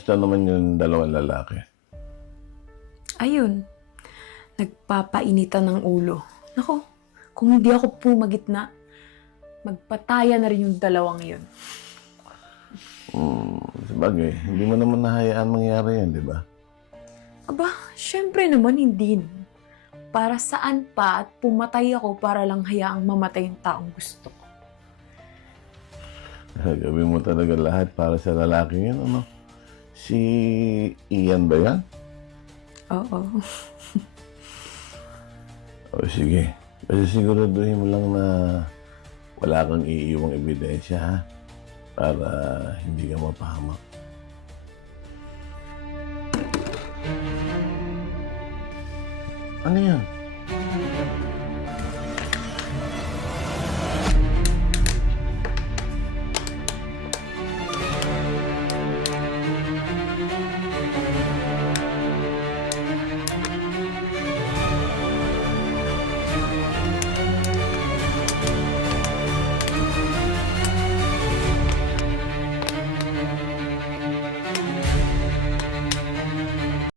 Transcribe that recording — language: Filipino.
Kamusta naman yung dalawang lalaki? Ayun, nagpapainitan ng ulo. Nako, kung hindi ako pumagitna, magpataya na rin yung dalawang yun. Sabagay, hindi mo naman nahayaan mangyari yan, di ba? Aba, syempre naman hindi. Para saan pa at pumatay ako para lang hayaang mamatay yung taong gusto ko. Gagawin mo talaga lahat para sa lalaki yan, ano? Si Ian ba yan? Oo. O sige, kasi siguraduhin mo lang na wala kang iiwang ebidensya, ha? Para hindi ka mapahamak. Ano yan?